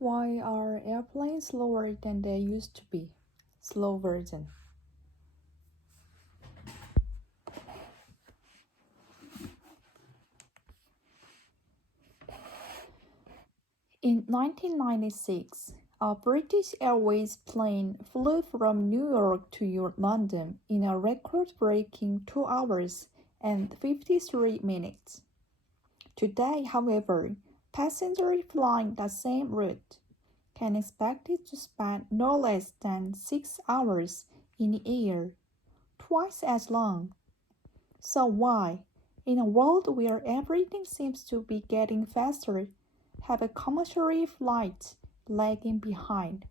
Why are airplanes slower than they used to be? Slow version. In 1996, a British Airways plane flew from New York to London in a record-breaking 2 hours and 53 minutes. Today, however, passengers flying the same route can expect it to spend no less than 6 hours in the air, twice as long. So why, in a world where everything seems to be getting faster, have a commercial flight lagging behind?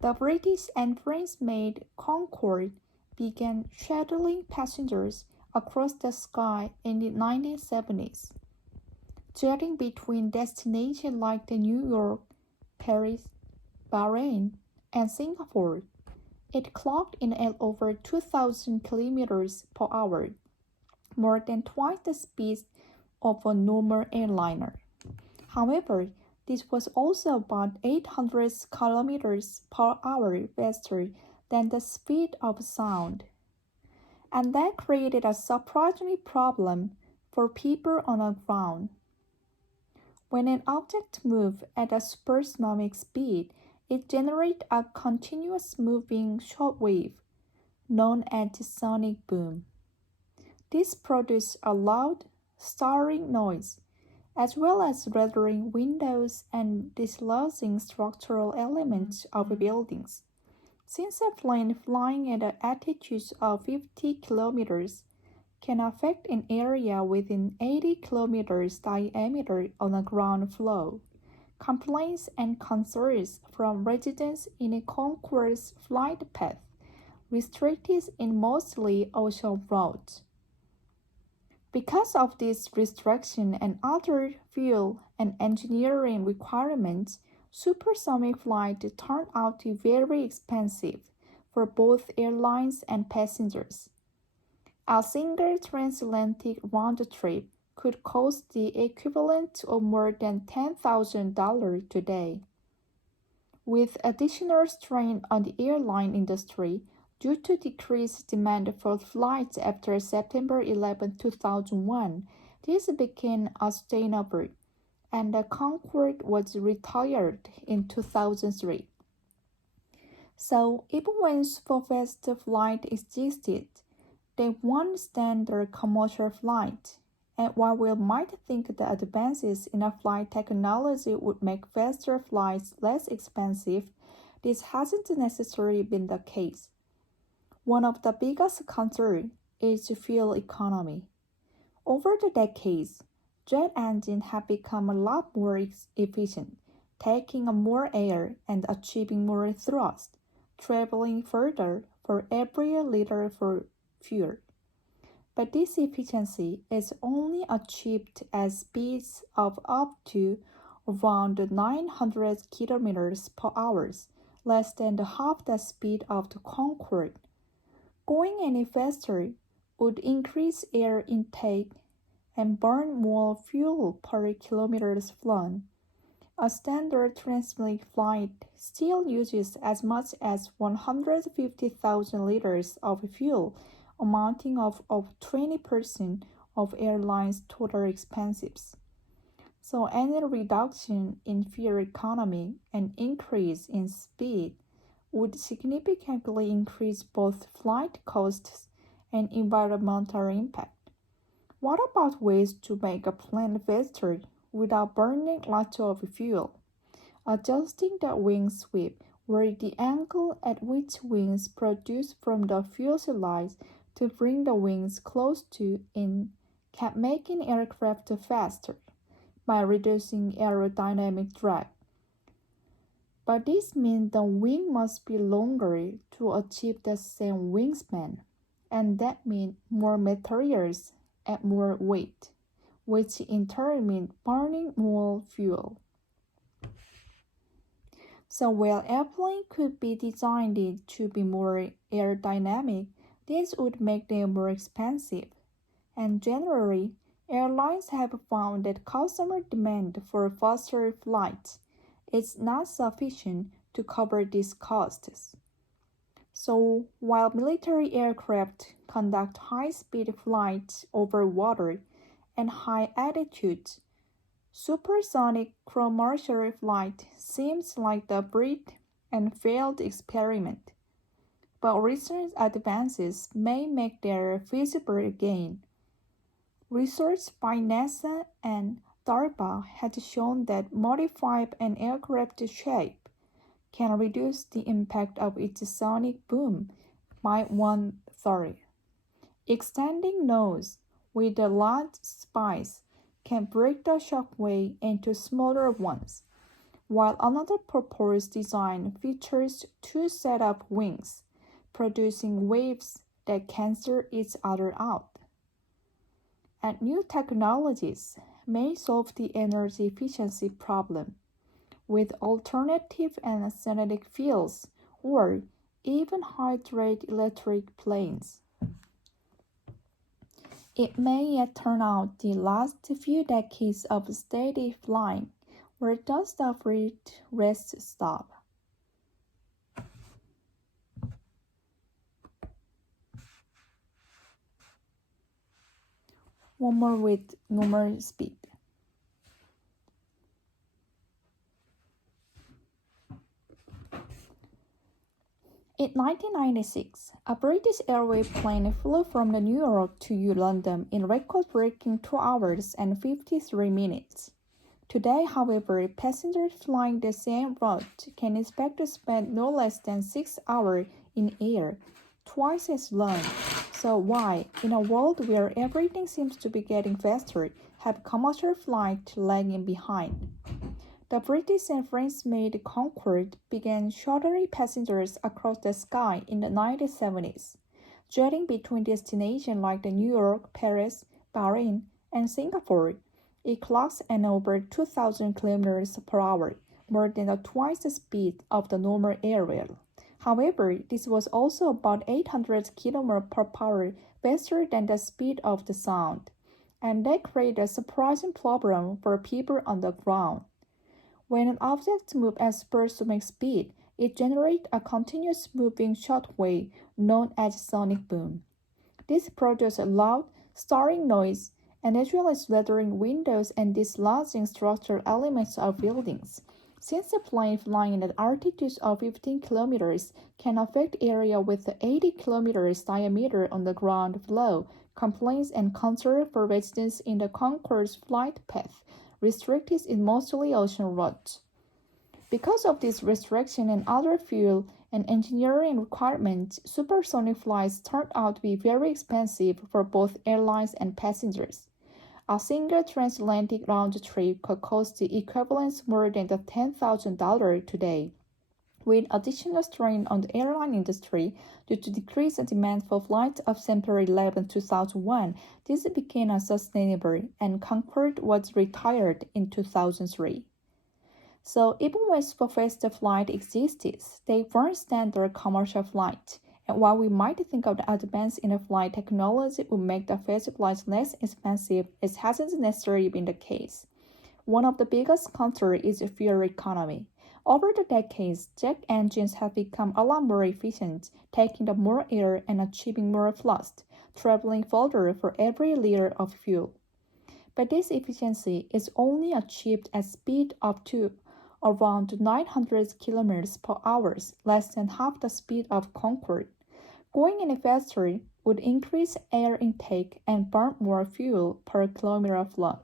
The British and French-made Concorde began shuttling passengers across the sky in the 1970s. Jetting between destinations like New York, Paris, Bahrain, and Singapore, it clocked in at over 2,000 kilometers per hour, more than twice the speed of a normal airliner. However, this was also about 800 kilometers per hour faster than the speed of sound. And that created a surprising problem for people on the ground. When an object moves at a supersonic speed, it generates a continuous moving shortwave, known as the sonic boom. This produces a loud, stirring noise, as well as rattling windows and dislodging structural elements of buildings. Since a plane flying at an altitude of 50 kilometers can affect an area within 80 kilometers diameter on the ground floor, complaints and concerns from residents in a Concorde's flight path restricted in mostly ocean routes. Because of this restriction and other fuel and engineering requirements, supersonic flight turned out to be very expensive for both airlines and passengers. A single transatlantic round trip could cost the equivalent of more than $10,000 today. With additional strain on the airline industry due to decreased demand for flights after September 11, 2001, this became unsustainable, and the Concorde was retired in 2003. So, even when superfast flight existed, they weren't standard commercial flight. And while we might think the advances in flight technology would make faster flights less expensive, this hasn't necessarily been the case. One of the biggest concerns is fuel economy. Over the decades, jet engines have become a lot more efficient, taking more air and achieving more thrust, traveling further for every liter of fuel. But this efficiency is only achieved at speeds of up to around 900 kilometers per hour, less than half the speed of the Concorde. Going any faster would increase air intake and burn more fuel per kilometer flown. A standard transatlantic flight still uses as much as 150,000 liters of fuel, amounting of 20% of airlines' total expenses. So any reduction in fuel economy and increase in speed would significantly increase both flight costs and environmental impact. What about ways to make a plane faster without burning lots of fuel? Adjusting the wing sweep, or the angle at which wings produce from the fuselage to bring the wings close to in, can make an aircraft faster by reducing aerodynamic drag. But this means the wing must be longer to achieve the same wingspan, and that means more materials and more weight, which in turn means burning more fuel. So while airplanes could be designed to be more aerodynamic, this would make them more expensive. And generally, airlines have found that customer demand for faster flights is not sufficient to cover these costs. So, while military aircraft conduct high-speed flights over water and high altitudes, supersonic commercial flight seems like the brief and failed experiment. But recent advances may make their feasible again. Research by NASA and DARPA has shown that modifying an aircraft shape can reduce the impact of its sonic boom by 1/3. Extending nose with a large spines can break the shockwave into smaller ones, while another proposed design features two set-up wings, producing waves that cancel each other out. And new technologies may solve the energy efficiency problem with alternative anesthetic fields or even hydroelectric planes. It may yet turn out the last few decades of steady flying where does the freight rest stop? One more with normal speed. In 1996, a British Airways plane flew from New York to London in record-breaking 2 hours and 53 minutes. Today, however, passengers flying the same route can expect to spend no less than 6 hours in air, twice as long. So why, in a world where everything seems to be getting faster, have commercial flight lagging behind? The British and French-made Concorde began shuttling passengers across the sky in the 1970s, jetting between destinations like New York, Paris, Bahrain, and Singapore. It clocks at over 2,000 kilometers per hour, more than twice the speed of the normal aerial. However, this was also about 800 kilometers per hour faster than the speed of the sound, and that created a surprising problem for people on the ground. When an object moves at supersonic speed, it generates a continuous moving shockwave known as sonic boom. This produces a loud, stirring noise, and as well as weathering windows and dislodging structural elements of buildings. Since a plane flying at altitudes of 15 kilometers can affect area with 80 kilometers diameter on the ground below, complaints and concerns for residents in the Concorde's flight path restricted in mostly ocean routes. Because of this restriction and other fuel and engineering requirements, supersonic flights turned out to be very expensive for both airlines and passengers. A single transatlantic round trip could cost the equivalent more than $10,000 today. With additional strain on the airline industry due to decreased demand for flights of September 11, 2001, this became unsustainable and Concorde was retired in 2003. So even when superfast flight existed, they weren't standard commercial flights. And while we might think of the advance in flight technology would make the fast flights less expensive, it hasn't necessarily been the case. One of the biggest concerns is fuel economy. Over the decades, jet engines have become a lot more efficient, taking up more air and achieving more thrust, traveling further for every liter of fuel. But this efficiency is only achieved at speed up to around 900 kilometers per hour, less than half the speed of Concorde. Going any faster would increase air intake and burn more fuel per kilometer flown.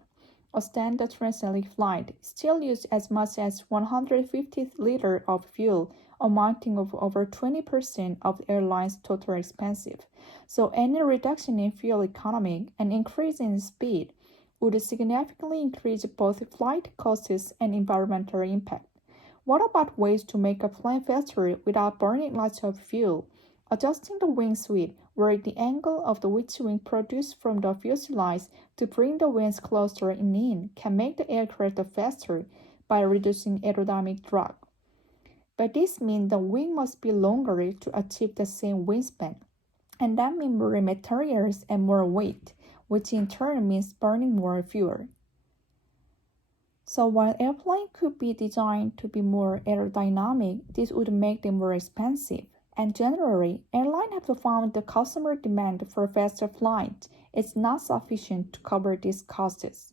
A standard transatlantic flight still uses as much as 150 liters of fuel, amounting to over 20% of the airline's total expenses. So any reduction in fuel economy and increase in speed would significantly increase both flight costs and environmental impact. What about ways to make a plane faster without burning lots of fuel? Adjusting the wing sweep, where the angle of the which wing produced from the fuselage to bring the wings closer in can make the aircraft faster by reducing aerodynamic drag. But this means the wing must be longer to achieve the same wingspan, and that means more materials and more weight, which in turn means burning more fuel. So while airplanes could be designed to be more aerodynamic, this would make them more expensive. And generally, airlines have found the customer demand for faster flights is not sufficient to cover these costs.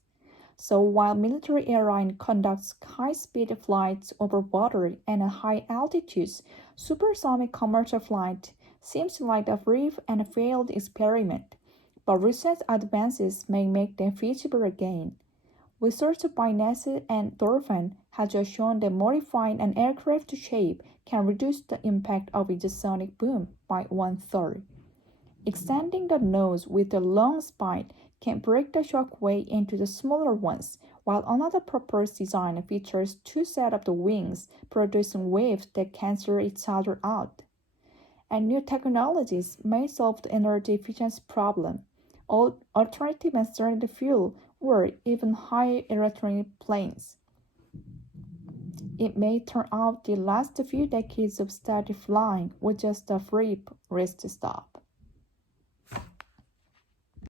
So while military airline conducts high-speed flights over water and at high altitudes, supersonic commercial flight seems like a brief and failed experiment. But recent advances may make them feasible again. Research by NASA and Thorfinn has just shown that modifying an aircraft shape can reduce the impact of its sonic boom by one-third. Extending the nose with a long spine can break the shock wave into the smaller ones, while another proposed design features two sets of the wings, producing waves that cancel each other out. And new technologies may solve the energy efficiency problem. Alternative and alternative fuel or even higher electronic planes. It may turn out the last few decades of static flying were just a brief rest stop.